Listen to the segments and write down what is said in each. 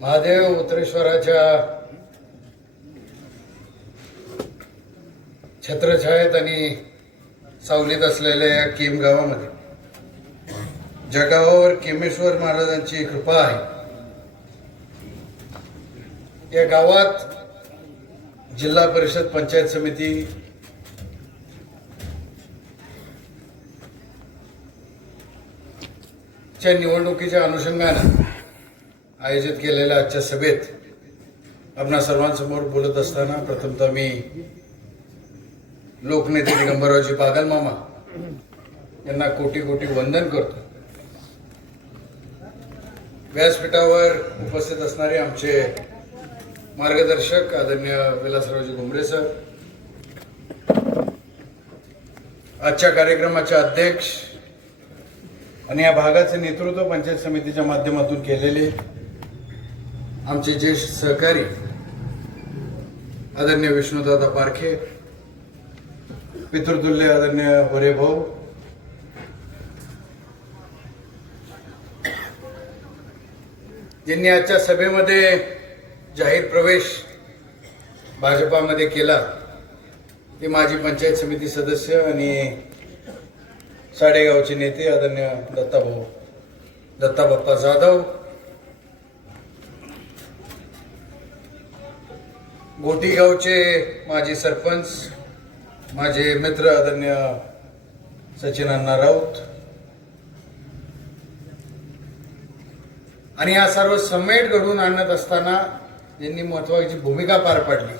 महादेव उतरेश्वराच्या छत्रछायेत आणि सावलीत असलेल्या या केम गावामध्ये ज्या गावावर केमेश्वर महाराजांची कृपा आहे, या गावात जिल्हा परिषद पंचायत समिती च्या निवडणुकीच्या अनुषंगाने आयोजित केलेल्या आजच्या सभेत आपणा सर्वांसमोर बोलत असताना प्रथमतः मी लोकनेते दिगंबररावजी बागल मामा यांना कोटी कोटी वंदन करतो. व्यासपीठावर उपस्थित असणारे आमचे मार्गदर्शक आदरणीय विलासरावजी घुमरे सर, आजच्या कार्यक्रमाचे अध्यक्ष आणि या भागाचे नेतृत्व पंचायत समितीच्या माध्यमातून केलेले आमचे ज्येष्ठ सहकारी आदरणीय विष्णुदादा पारखे, पितृतुल्य आदरणीय होरे भाऊ, ज्यांनी आजच्या सभेमध्ये जाहीर प्रवेश भाजपामध्ये केला ते माजी पंचायत समिती सदस्य आणि साडेगावचे नेते आदरणीय दत्ता बाप्पा जाधव, गोटी गावचे माजी सरपंच, माझे मित्र आदरणीय सचिन अण्णा राऊत, आणि हा सर्व समेट घडवून आणत असताना ज्यांनी महत्वाची भूमिका पार पाडली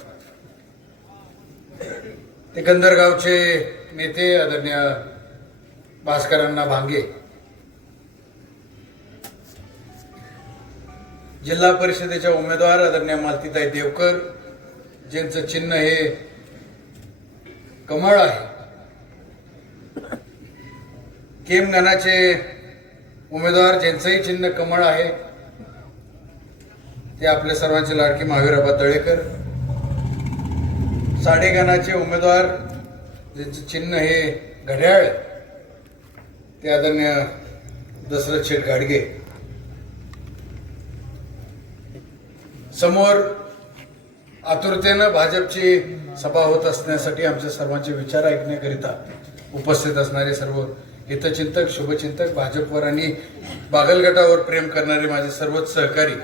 ते गंधरगावचे नेते आदरणीय भास्करांना भांगे, जिल्हा परिषदेच्या उमेदवार आदरणीय मालतीताई देवकर, ज्यांचं चिन्ह हे कमळ आहे, केम गणाचे उमेदवार ज्यांचंही चिन्ह कमळ आहे ते आपल्या सर्वांचे लाडके महावीराबा तळेकर, साडेगणाचे उमेदवार ज्यांचे चिन्ह हे घड्याळ ते आदरणीय दशरथ शेठ गाडगे, समोर आतुरतेनं भाजपची सभा होत असण्यासाठी आमच्या सर्वांचे विचार ऐकण्याकरिता उपस्थित असणारे सर्व हितचिंतक, शुभचिंतक, भाजपवर आणि बागल गटावर प्रेम करणारे माझे सर्वच सहकारी,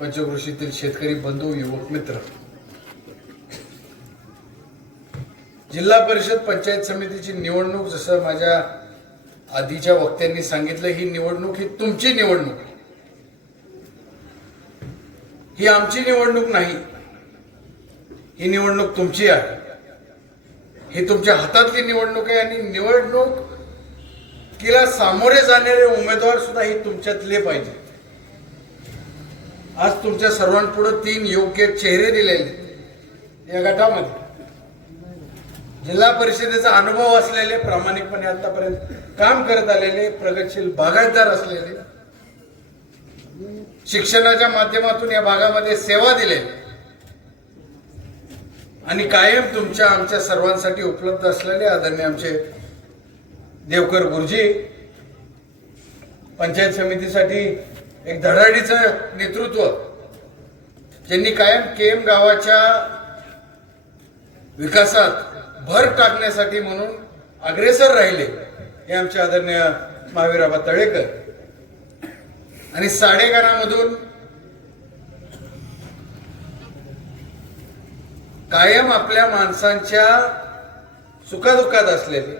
पंचकृषीतील शेतकरी बंधू, युवक मित्र, जिल्हा परिषद पंचायत समितीची निवडणूक जसं माझ्या आधीच्या वक्त्यांनी सांगितलं, ही निवडणूक ही तुमची निवडणूक, ही आमची निवडणूक नाही. ही निवडणूक तुमची आहे, ही तुमच्या हातातली निवडणूक आहे आणि निवडणुकीला सामोरे जाणारे उमेदवार सुद्धा ही तुमच्यातले पाहिजे. आज तुमच्या सर्वांपुढे 3 योग्य चेहरे दिलेले या गटामध्ये जिल्हा परिषदेचा अनुभव असलेले, प्रामाणिकपणे आतापर्यंत काम करत आलेले, प्रगतशील बागायतदार असलेले, शिक्षणाच्या माध्यमातून या भागामध्ये सेवा दिलेली आणि कायम तुमच्या आमच्या सर्वांसाठी उपलब्ध असलेले आदरणीय आमचे देवकर गुरुजी, पंचायत समितीसाठी एक धडाडीचं नेतृत्व, ज्यांनी कायम केम गावाच्या विकासात भर टाकण्यासाठी म्हणून अग्रेसर राहिले, हे आमचे आदरणीय महावीराबा तळेकर, आणि साडेगाणामधून कायम आपल्या माणसांच्या सुखादुःखात असलेले,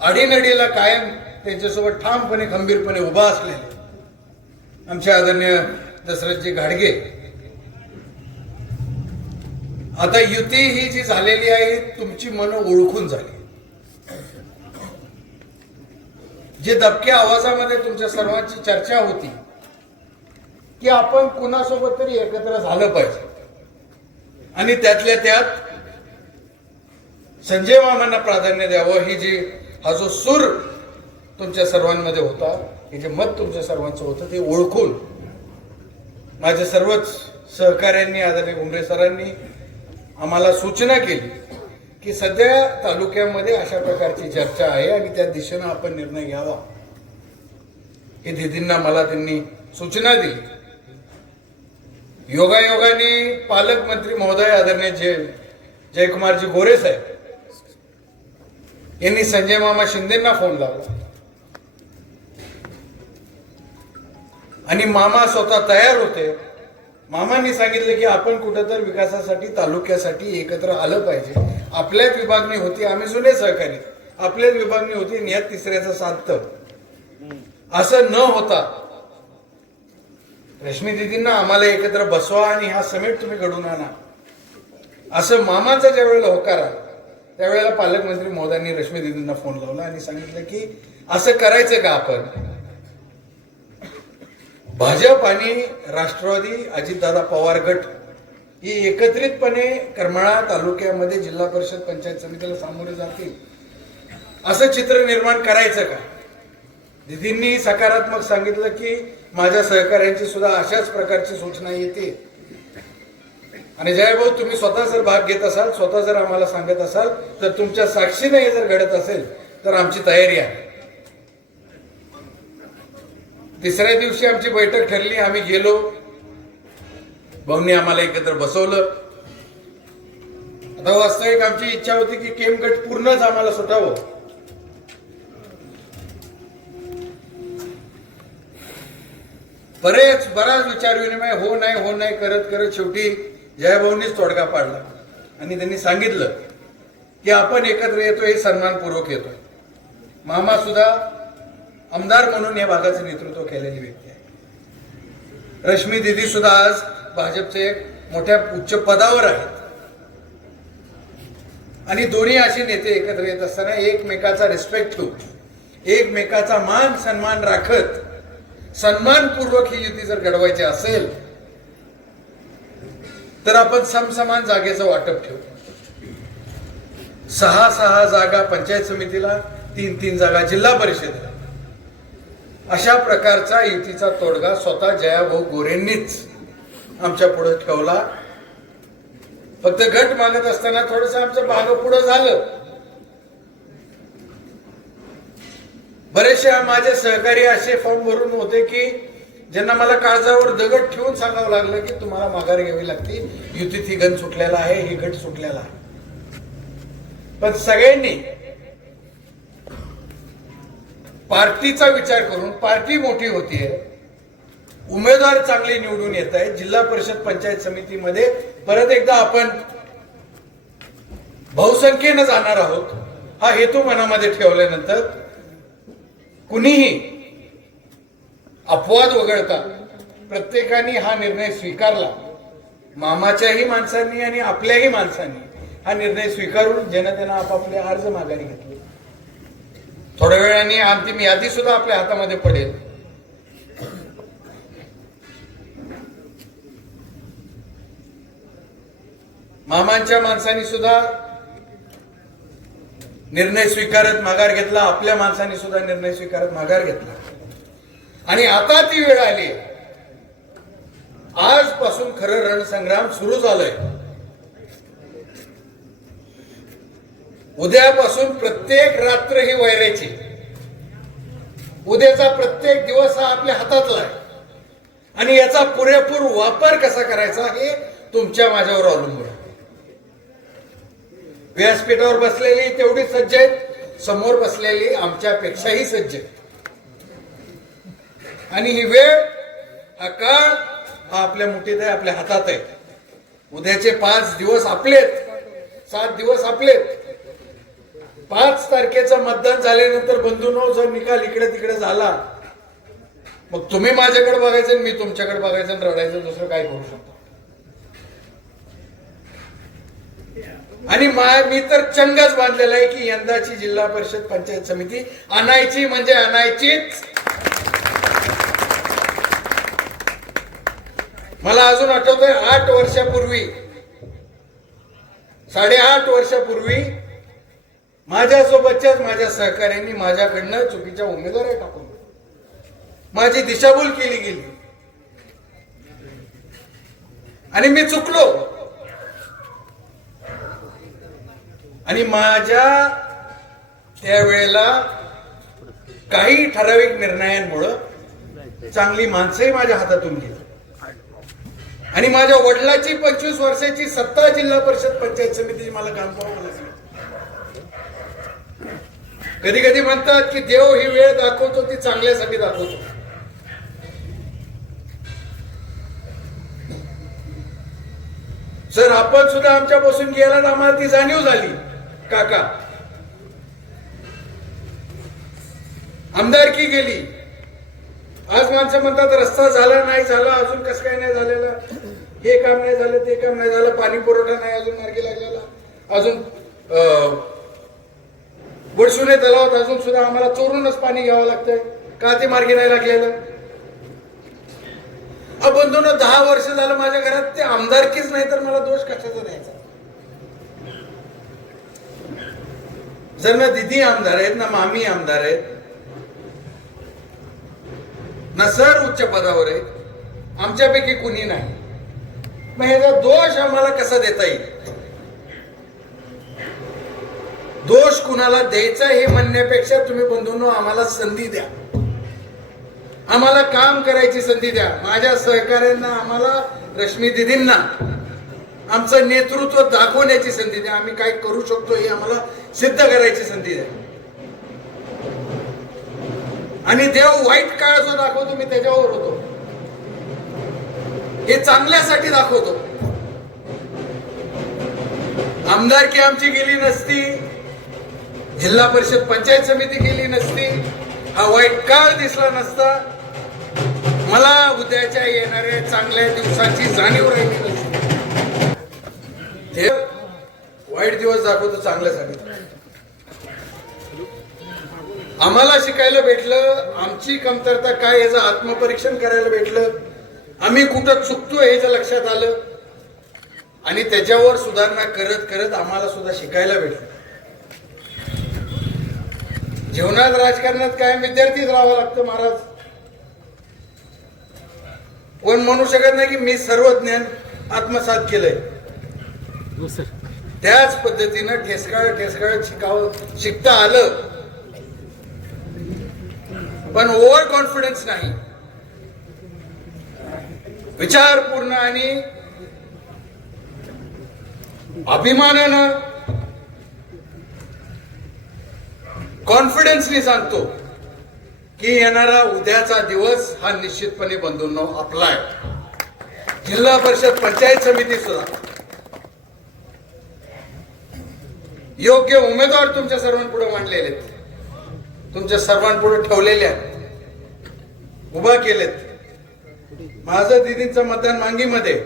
अडीनडीला कायम त्यांच्यासोबत ठामपणे खंबीरपणे उभा असलेले आमचे आदरणीय दशरथजी घाडगे. आता युती ही जी झालेली आहे तुमची मन ओळखून झाली. जे दबक्या आवाजामध्ये तुमच्या सर्वांची चर्चा होती की आपण कुणासोबत तरी एकत्र झालं पाहिजे आणि त्यातल्या त्यात संजय मामांना प्राधान्य द्यावं, ही जी हा जो सूर तुमच्या सर्वांमध्ये होता, हे जे मत तुमच्या सर्वांचं होतं ते ओळखून माझ्या सर्वच सहकाऱ्यांनी आदरणीय घुमरे सरांनी आम्हाला सूचना केली की सध्या तालुक्यामध्ये अशा प्रकारची चर्चा आहे आणि त्या दिशेनं आपण निर्णय घ्यावा. हे दिदींना मला त्यांनी सूचना दिली योगायोगाने पालकमंत्री महोदय आदरणीय जयकुमारजी गोरे साहेब यांनी संजय मामा शिंदेंना फोन लावला आणि मामा स्वतः तयार होते. मामांनी सांगितले की आपण कुठेतरी विकासासाठी तालुक्यासाठी एकत्र आलं पाहिजे. आपल्याच विभागणी होती, आम्ही जुने सहकारी, आपल्याच विभागणी होती आणि यात तिसऱ्याचं साधतं. असं न होता रश्मी दिदींना आम्हाला एकत्र बसवा आणि हा समिट तुम्ही घडून आणा असं मामाचा ज्या वेळेला होकार आला त्यावेळेला पालकमंत्री महोदयांनी रश्मी दिदींना फोन लावला आणि सांगितलं की असं करायचं का आपण. भाजप आणि राष्ट्रवादी अजितदादा पवार गट ही एकत्रितपणे करमाळा तालुक्यामध्ये जिल्हा परिषद पंचायत समितीला सामोरे जातील असं चित्र निर्माण करायचं का. दिदींनी सकारात्मक सांगितलं की माझ्या सहकार्यांची सुद्धा अशाच प्रकारची सूचना येते आणि जयभाऊ तुम्ही स्वतः जर भाग घेत असाल, स्वतः जर आम्हाला सांगत असाल तर तुमच्या साक्षीने हे जर घडत असेल तर आमची तयारी आहे. तिसऱ्या दिवशी आमची बैठक ठरली, आम्ही गेलो, भाऊंनी आम्हाला एकत्र बसवलं. आता वास्तविक आमची इच्छा होती की केम गट पूर्णच आम्हाला सुटावं. बराच विचार विनिमय हो नाही करत करत शेवटी जयभाऊंनीच तोडगा पाडला आणि त्यांनी सांगितलं की आपण एकत्र येतो, हे सन्मानपूर्वक येतोय. मामा सुद्धा आमदार म्हणून या भागाचं नेतृत्व केलेली व्यक्ती आहे. रश्मी दिदी सुद्धा आज भाजपचे एक मोठ्या उच्च पदावर आहेत आणि दोन्ही असे नेते एकत्र येत असताना एकमेकाचा रिस्पेक्ट ठेवून, एकमेकाचा मान सन्मान राखत सन्मानपूर्वक ही युती जर घडवायची असेल तर आपण समसमान जागेचं वाटप ठेवू. 6 जागा पंचायत समितीला, 3 जागा जिल्हा परिषदेला, अशा प्रकारचा युतीचा तोडगा स्वतः जयाभाऊ गोरेंनीच आमच्या पुढे ठेवला. फक्त गट मागत असताना थोडस आमचं मागं पुढं झालं. बरेचसे माझे सहकारी असे फॉर्म भरून होते की ज्यांना मला काळजावर दगड ठेवून सांगावं लागलं की तुम्हाला माघार घ्यावी लागते, युतीत ही गण सुटलेला आहे, ही गट सुटलेला आहे. पण सगळ्यांनी पार्टीचा विचार करून, पार्टी मोठी होतीये, उमेदवार चांगले निवडून येत आहेत, जिल्हा परिषद पंचायत समितीमध्ये परत एकदा आपण बहुसंख्येनं जाणार आहोत हा हेतू मनामध्ये ठेवल्यानंतर कुणीही अपवाद वगळता प्रत्येकाने हा निर्णय स्वीकारला. मामाच्याही माणसांनी आणि आपल्याही माणसांनी हा निर्णय स्वीकारून जनतेनं आपापले अर्ज माघारी घेतले. थोड्या वेळाने अंतिम यादी सुद्धा आपल्या हातामध्ये पडेल. मामांच्या माणसांनी सुद्धा निर्णय स्वीकारत माघार घेतला, आपल्या माणसांनी सुद्धा निर्णय स्वीकारत माघार घेतला आणि आता ती वेळ आली. आजपासून खरं रणसंग्राम सुरू झालंय. उद्यापासून प्रत्येक रात्र ही वैरायची, उद्याचा प्रत्येक दिवस हा आपल्या हातातला आहे आणि याचा पुरेपूर वापर कसा करायचा हे तुमच्या माझ्यावर अवलंबून आहे. व्यासपीठावर बसलेली तेवढी सज्ज आहेत, समोर बसलेली आमच्यापेक्षाही सज्ज आहेत आणि ही वेळ, हा काळ हा आपल्या मुठीत आहे, आपल्या हातात आहे. उद्याचे 5 दिवस आपलेत, 7 दिवस आपलेत. 5 तारखेचं मतदान झाल्यानंतर बंधूंनो जर निकाल इकडे तिकडे झाला मग तुम्ही माझ्याकडे बघायचं, मी तुमच्याकडे बघायचं आणि रडायचं, दुसरं काय करू शकतो. आणि मी तर चंगच बांधलेला आहे की यंदाची जिल्हा परिषद पंचायत समिती आणायची म्हणजे आणायचीच. मला अजून आठवतंय 8 वर्षापूर्वी, 8.5 वर्षापूर्वी माझ्यासोबतच्याच माझ्या सहकार्यांनी माझ्याकडनं चुकीच्या उमेदवार टाकून माझी दिशाभूल केली गेली आणि मी चुकलो. आणि माझ्या त्यावेळेला काही ठराविक निर्णयांमुळे चांगली माणसंही माझ्या हातातून गेली. आणि माझ्या वडिलांची 25 वर्षाची सत्ता जिल्हा परिषद पंचायत समितीची मला काम पाहावं लागलं. कधी कधी म्हणतात की देव ही वेळ दाखवतो ती चांगल्यासाठी दाखवतो. सर आपण सुद्धा आमच्यापासून गेला तर आम्हाला ती जाणीव झाली. काका आमदारकी गेली, आज माणसं म्हणतात रस्ता झाला नाही झाला, अजून कसं काय नाही झालेला, हे काम नाही झालं ते काम नाही झालं, पाणी पुरवठा नाही अजून मार्गी लागलेला, अजून बुडसुने तलावात अजून सुद्धा आम्हाला चोरूनच पाणी घ्यावं लागतंय. का ते मार्गी नाही लागलेलं? बंधूंनो 10 वर्ष झालं माझ्या घरात ते आमदारकीच नाही तर मला दोष कशाचा द्यायचा? जर ना दिदी आमदार आहेत ना मामी आमदार आहेत ना सर उच्च पदावर आहेत, आमच्यापैकी कुणी नाही, मग ह्याचा दोष आम्हाला कसा देता येईल? दोष कुणाला द्यायचा हे म्हणण्यापेक्षा तुम्ही बंधूंनो आम्हाला संधी द्या, आम्हाला काम करायची संधी द्या. माझ्या सहकार्यांना आम्हाला रश्मी दिदींना आमचं नेतृत्व दाखवण्याची संधी द्या. आम्ही काय करू शकतो हे आम्हाला सिद्ध करायची संधी द्या. आणि देव वाईट काळ जो दाखवतो मी त्याच्यावर होतो, हे चांगल्यासाठी दाखवतो. आमदारकी आमची गेली नसती, जिल्हा परिषद पंचायत समिती गेली नसती, हा वाईट काळ दिसला नसता, मला उद्याच्या येणाऱ्या चांगल्या दिवसाची जाणीव राहिली नसती. हे वाईट दिवस दाखवतो चांगल्यासाठी. आम्हाला शिकायला भेटलं, आमची कमतरता काय याचं आत्मपरीक्षण करायला भेटलं, आम्ही कुठं चुकतोय ह्याचं लक्षात आलं आणि त्याच्यावर सुधारणा करत करत आम्हाला सुद्धा शिकायला भेटलं. जीवनात राजकारणात कायम विद्यार्थीच राहावं लागतं महाराज. कोण म्हणू शकत नाही की मी सर्व ज्ञान आत्मसात केलंय. त्याच पद्धतीनं ठेसकाळ शिकता आलं, पण ओव्हर कॉन्फिडन्स नाही, विचारपूर्ण आणि अभिमानानं कॉन्फिडन्सनी सांगतो की येणारा उद्याचा दिवस हा निश्चितपणे बंधूंनो आपला आहे. जिल्हा परिषद पंचायत समिती सुद्धा योग्य उमेदवार तुमच्या सर्वांपुढे मांडलेले आहेत, तुमच्या सर्वांपुढे ठेवलेले आहेत, उभा केलेत. माझं दिदींचं मतदान मांगीमध्ये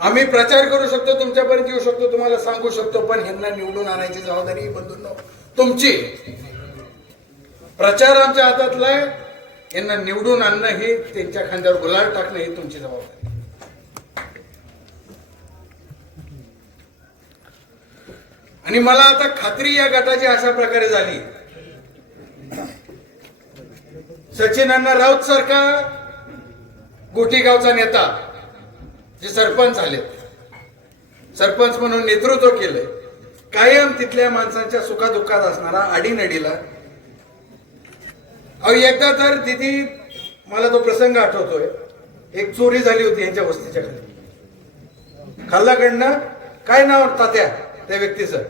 आम्ही प्रचार करू शकतो, तुमच्यापर्यंत येऊ शकतो, तुम्हाला सांगू शकतो, पण ह्यांना निवडून आणायची जबाबदारी बंधूंनो तुमची. प्रचार आमच्या हातातला आहे, यांना निवडून आणणं हे त्यांच्या खांद्यावर गुलाल टाकणं ही तुमची जबाबदारी. आणि मला आता खात्री या गटाची अशा प्रकारे झाली, सचिन अण्णा राऊत सारखा गोटीगावचा नेता जे सरपंच झालेत, सरपंच म्हणून नेतृत्व केलंय, कायम तिथल्या माणसांच्या सुखादुःखात असणारा, आडीनडीला. एकदा तर दिदी मला तो प्रसंग आठवतोय, एक चोरी झाली होती यांच्या वस्तीच्या खाली. खाल्लाकडनं काय नाव तात्या त्या व्यक्तीचं,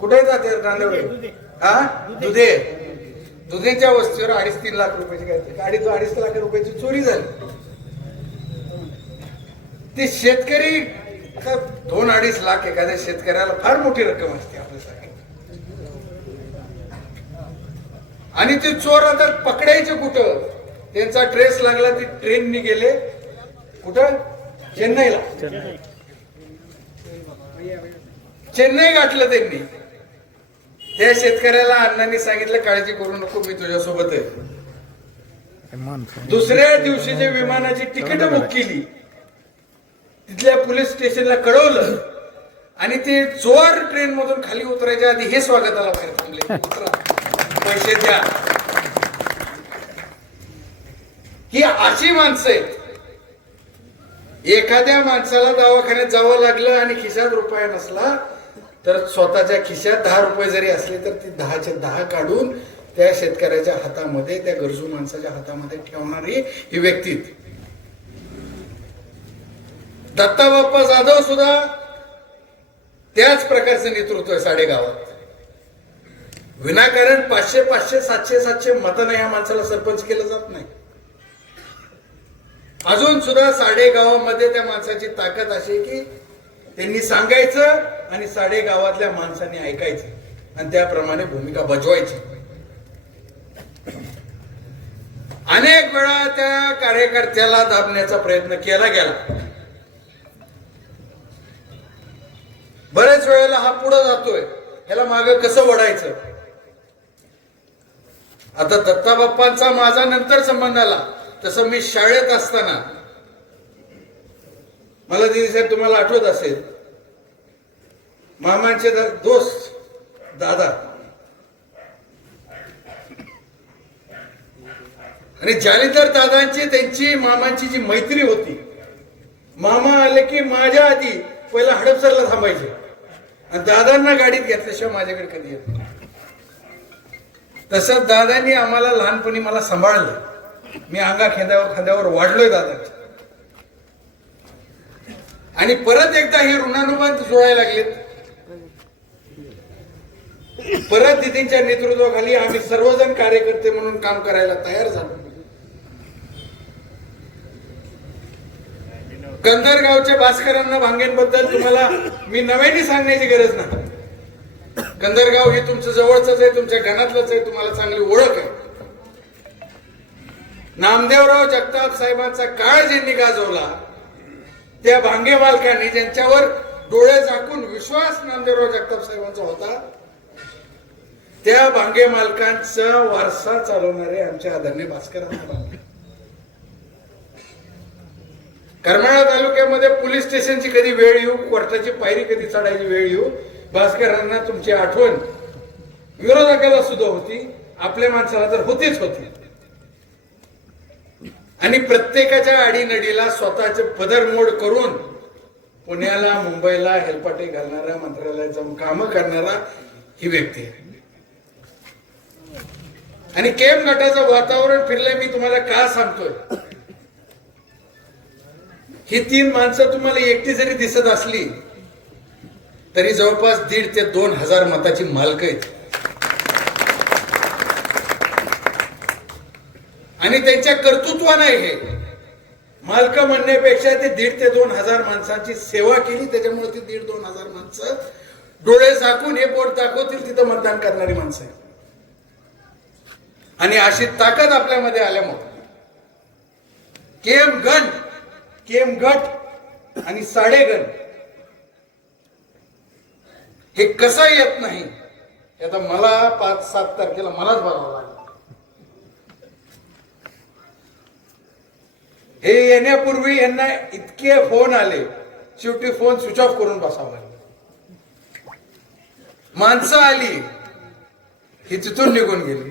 कुठे तात्या नांदेड, हा दुधे, दुधेच्या वस्तीवर 2.5-3 लाख रुपयाची काय 2.5 लाख रुपयाची चोरी झाली. ते शेतकरी, 2-2.5 लाख एखाद्या शेतकऱ्याला फार मोठी रक्कम असते आपल्यासाठी. आणि ते चोर आता पकडायचे कुठं? त्यांचा ट्रेस लागला, ते ट्रेननी गेले कुठं? चेन्नईला. चेन्नई गाठलं त्यांनी. त्या शेतकऱ्याला अण्णांनी सांगितलं काळजी करू नको, मी तुझ्यासोबत आहे. दुसऱ्या दिवशीच्या विमानाची तिकीट बुक केली, तिथल्या पोलीस स्टेशनला कळवलं आणि ते चोर ट्रेन मधून खाली उतरायच्या आधी हे स्वागताला बाहेर थांबले, उतरा पैसे द्या. ही अशी माणसं आहेत. एखाद्या माणसाला दवाखान्यात जावं लागलं आणि खिशात रुपया नसला तर स्वतःच्या खिशात 10 रुपये जरी असले तर ती 10चे 10 काढून त्या शेतकऱ्याच्या हातामध्ये, त्या गरजू माणसाच्या हातामध्ये ठेवणारी ही व्यक्ती. दत्ताबाप्पा जाधव सुद्धा त्याच प्रकारचं नेतृत्व आहे. साडेगावात विनाकारण 500 500 700 700 मतांना या माणसाला सरपंच केलं जात नाही. अजून सुद्धा साडेगावामध्ये त्या माणसाची ताकद अशी की त्यांनी सांगायचं आणि साडेगावातल्या माणसांनी ऐकायचं आणि त्याप्रमाणे भूमिका बजवायची. अनेक वेळा त्या कार्यकर्त्याला दाबण्याचा प्रयत्न केला गेला. बरेच वेळेला हा पुढे जातोय, ह्याला मागे कसं वळायचं. आता दत्ताबाप्पांचा माझा नंतर संबंध आला, तसं मी शाळेत असताना मला दिदी साहेब तुम्हाला आठवत असेल, मामांचे दोस्त दादा आणि जालिंदर दादांची त्यांची मामांची जी मैत्री होती, मामा आले की माझ्या आधी पहिला हडपसरला थांबायचे आणि दादांना गाडीत घेतल्याशिवाय माझ्याकडे कधी येत नाही. तसंच दादांनी आम्हाला लहानपणी मला सांभाळलं. मी अंगा खांद्यावर वाढलोय दादांच्या. आणि परत एकदा हे ऋणानुबंध जोडायला लागलेत. परत दिदींच्या नेतृत्वाखाली आम्ही सर्वजण कार्यकर्ते म्हणून काम करायला तयार झालो. कंदरगावच्या भास्करांना भांगेंबद्दल तुम्हाला मी नव्याने सांगण्याची गरज नाही. कंदरगाव हे तुमचं जवळच आहे, तुमच्या घरातलंच आहे, तुम्हाला चांगली ओळख आहे. नामदेवराव जगताप साहेबांचा काळ ज्यांनी गाजवला, त्या भांगे मालकांनी ज्यांच्यावर डोळे झाकून विश्वास नामदेवराव जगताप साहेबांचा होता, त्या भांगे मालकांचा वारसा चालवणारे आमच्या आदरणीय भास्करांना भांगे. करमाळा तालुक्यामध्ये पोलीस स्टेशनची कधी वेळ येऊ, कोर्टाची पायरी कधी चढायची वेळ येऊ, भास्करांना तुमची आठवण विरोधकाला सुद्धा होती, आपल्या माणसाला तर होतीच होती. आणि प्रत्येकाच्या आडीनडीला स्वतःचे पदरमोड करून पुण्याला मुंबईला हेलपाटे घालणारा, मंत्रालयात जाऊन कामं करणारा ही व्यक्ती आहे. आणि केम गटाचं वातावरण फिरलंय. मी तुम्हाला का सांगतोय, ही 3 माणसं तुम्हाला एकटी जरी दिसत असली तरी जवळपास 1,500 ते 2,000 मताची मालक आहेत. आणि त्यांच्या कर्तृत्वाने हे मालक म्हणण्यापेक्षा ते 1,500 ते 2,000 माणसांची सेवा केली. त्याच्यामुळे ती 1,500 ते 2,000 माणसं डोळे झाकून हे बोट दाखवतील तिथं मतदान करणारी माणसं आहेत. आणि अशी ताकद आपल्यामध्ये आल्यामुळे केम गट आणि साडेगण हे कसं येत नाही, आता मला 5-7 तारखेला मलाच बघावं लागलं. हे येण्यापूर्वी यांना इतके फोन आले, शेवटी फोन स्विच ऑफ करून बसावं लागलं. माणसं आली ही तिथून निघून गेली.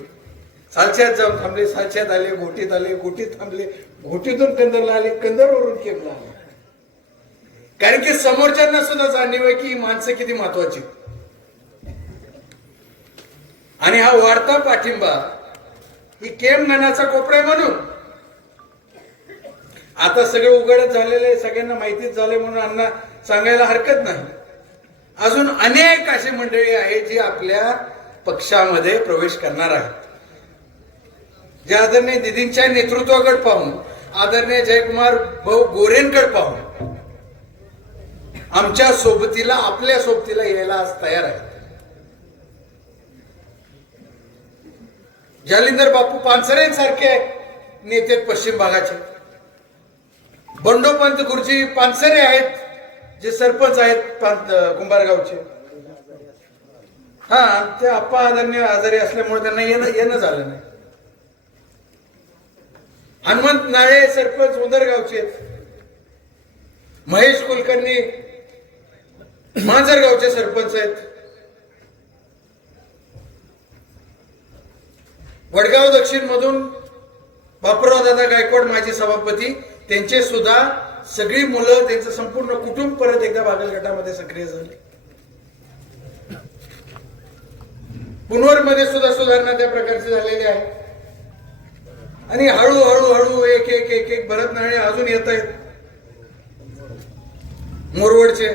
सालच्यात जाऊन थांबले, सालच्यात आले, घोटीत आले, घोटीत थांबले, घोटीतून कंदरला आले, कंदरवरून केमला आले. कारण की समोरच्यांना सुद्धा जाणीव आहे की ही माणसं किती महत्वाची. आणि हा वाढता पाठिंबा ही केम गणाचा कोपरा म्हणून आता सगळे उघडच झालेले, सगळ्यांना माहितीच झाले म्हणून अण्णा सांगायला हरकत नाही. अजून अनेक अशी मंडळी आहेत जी आपल्या पक्षामध्ये प्रवेश करणार आहेत. जे आदरणीय दिदींच्या नेतृत्वाकडे पाहून, आदरणीय जयकुमार भाऊ गोरेंकडे पाहून आमच्या सोबतीला, आपल्या सोबतीला यायला आज तयार आहेत. जालिंदर बापू पानसरेंसारखे नेते पश्चिम भागाचे, बंडोपंत गुरुजी पानसरे आहेत जे सरपंच आहेत कुंभारगावचे. ते आप्पा आदरणीय आजारी असल्यामुळे त्यांना येणं झालं नाही. हनुमंत नाळे सरपंच उदरगावचे, महेश कुलकर्णी मांजरगावचे सरपंच आहेत, वडगाव दक्षिण मधून बापूराव दादा गायकवाड माजी सभापती, त्यांचे सुद्धा सगळी मुलं, त्यांचं संपूर्ण कुटुंब परत एकदा बागल गटामध्ये सक्रिय झाले. पुनवरमध्ये सुद्धा सुधारणा त्या प्रकारची झालेली आहे. आणि हळूहळू एक एक एक एक भरत नाणे अजून येत आहेत मोरवडचे.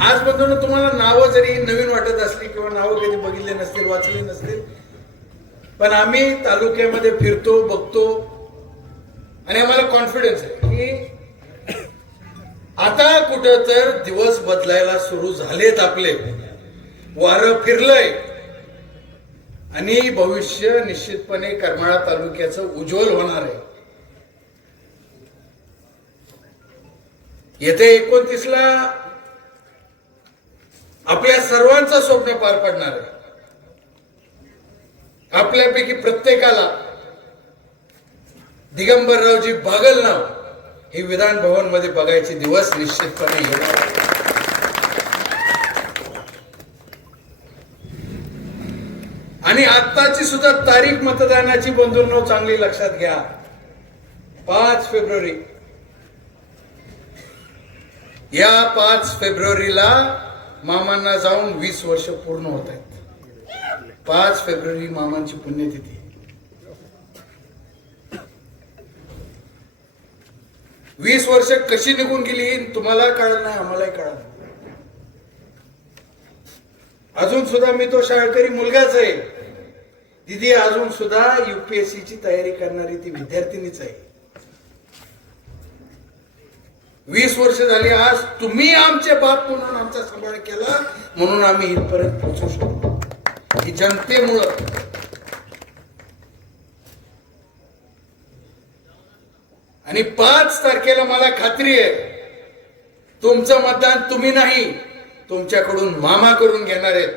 आजपर्यंत तुम्हाला नावं जरी नवीन वाटत असली किंवा नावं कधी बघितले नसतील, वाचली नसतील, पण आम्ही तालुक्यामध्ये फिरतो, बघतो आणि आम्हाला कॉन्फिडन्स आहे की आता कुठं तर दिवस बदलायला सुरू झालेत, आपले वारं फिरलंय आणि भविष्य निश्चितपणे करमाळा तालुक्याचं उज्ज्वल होणार आहे. येथे 29ला आपल्या सर्वांचं स्वप्न पार पडणार आहे. आपल्यापैकी प्रत्येकाला दिगंबररावजी बागल नाव हे विधान भवन मध्ये बघायचे दिवस निश्चितपणे येणार. आणि आत्ताची सुद्धा तारीख मतदानाची बंधूंनो चांगली लक्षात घ्या. 5 फेब्रुवारी. या 5 फेब्रुवारीला मामांना जाऊन 20 वर्ष पूर्ण होत आहेत. 5 फेब्रुवारी मामांची पुण्यतिथी. 20 वर्ष कशी निघून गेली तुम्हाला कळलं नाही, आम्हालाही कळलं नाही. अजून सुद्धा मी तो शाळकरी मुलगाच आहे. दिदी अजून सुद्धा UPSC ची तयारी करणारी ती विद्यार्थिनीच आहे. 20 वर्ष झाली. आज तुम्ही आमचे बाप म्हणून आमचा सांभाळ केला म्हणून आम्ही इथपर्यंत पोहोचू शकतो. ही जनतेमुळं. आणि 5 तारखेला मला खात्री आहे तुमचं मतदान तुम्ही नाही, तुमच्याकडून मामा करून घेणार आहेत.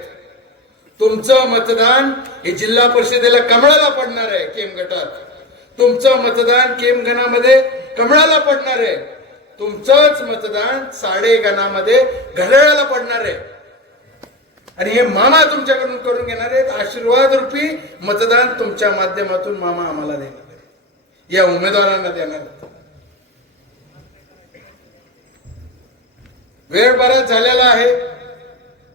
तुमचं मतदान हे जिल्हा परिषदेला कमळाला पडणार आहे. केम गटात तुमचं मतदान केम गणामध्ये कमळाला पडणार आहे. तुमचंच मतदान साडे गणामध्ये घड्याळाला पडणार आहे. आणि हे मामा तुमच्याकडून करून घेणार आहेत. आशीर्वाद रूपी मतदान तुमच्या माध्यमातून मामा आम्हाला देणार आहे, या उमेदवारांना देणार आहेत. वेळ बराच झालेला आहे.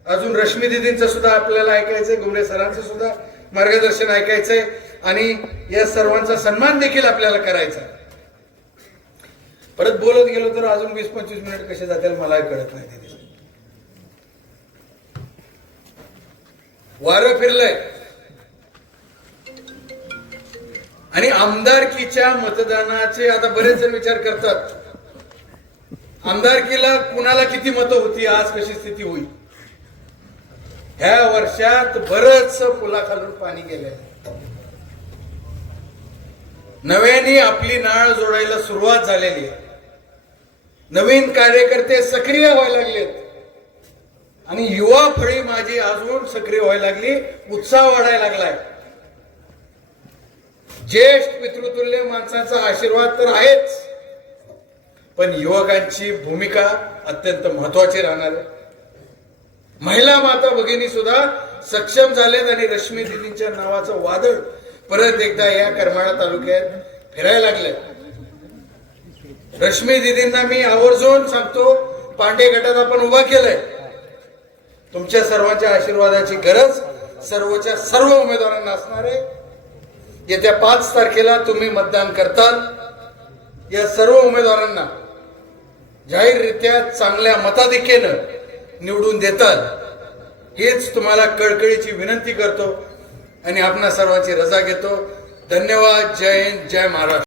अजून रश्मी दिदींचं सुद्धा आपल्याला ऐकायचंय, गुमरे सरांचं सुद्धा मार्गदर्शन ऐकायचंय आणि या सर्वांचा सन्मान देखील आपल्याला करायचा. परत बोलत गेलो तर अजून 20-25 मिनिट कसे जातील मला कळत नाही. दिदी वारं फिरलंय आणि आमदारकीच्या मतदानाचे आता बरेच जण विचार करतात आमदारकीला कुणाला किती मतं होती, आज कशी स्थिती होईल. ह्या वर्षात बरंच पुलाखालून पाणी गेलंय. नव्याने आपली नाळ जोडायला सुरुवात झालेली आहे. नवीन कार्यकर्ते सक्रिय व्हायला लागलेत आणि युवा फळी माझी अजून सक्रिय व्हायला लागली. उत्साह वाढायला लागलाय. ज्येष्ठ पितृतुल्य माणसांचा आशीर्वाद तर आहेच, पण युवकांची भूमिका अत्यंत महत्वाची राहणार आहे. महिला माता भगिनी सुद्धा सक्षम झालेत आणि रश्मी दिदींच्या नावाचं वादळ परत एकदा या करमाळा तालुक्यात फिरायला लागले. रश्मी दिदींना मी आवर्जून सांगतो, पांडे गटात आपण उभा केलंय. तुमच्या सर्वांच्या आशीर्वादाची गरज सर्वच्या सर्व उमेदवारांना असणार आहे. येत्या 5 तारखेला तुम्ही मतदान करताल. या सर्व उमेदवारांना जाहीररित्या चांगल्या मताधिक्यानं निवडून देताल हेच तुम्हाला कळकळीची विनंती करतो आणि आपणा सर्वांची रजा घेतो. धन्यवाद. जय हिंद, जय महाराष्ट्र.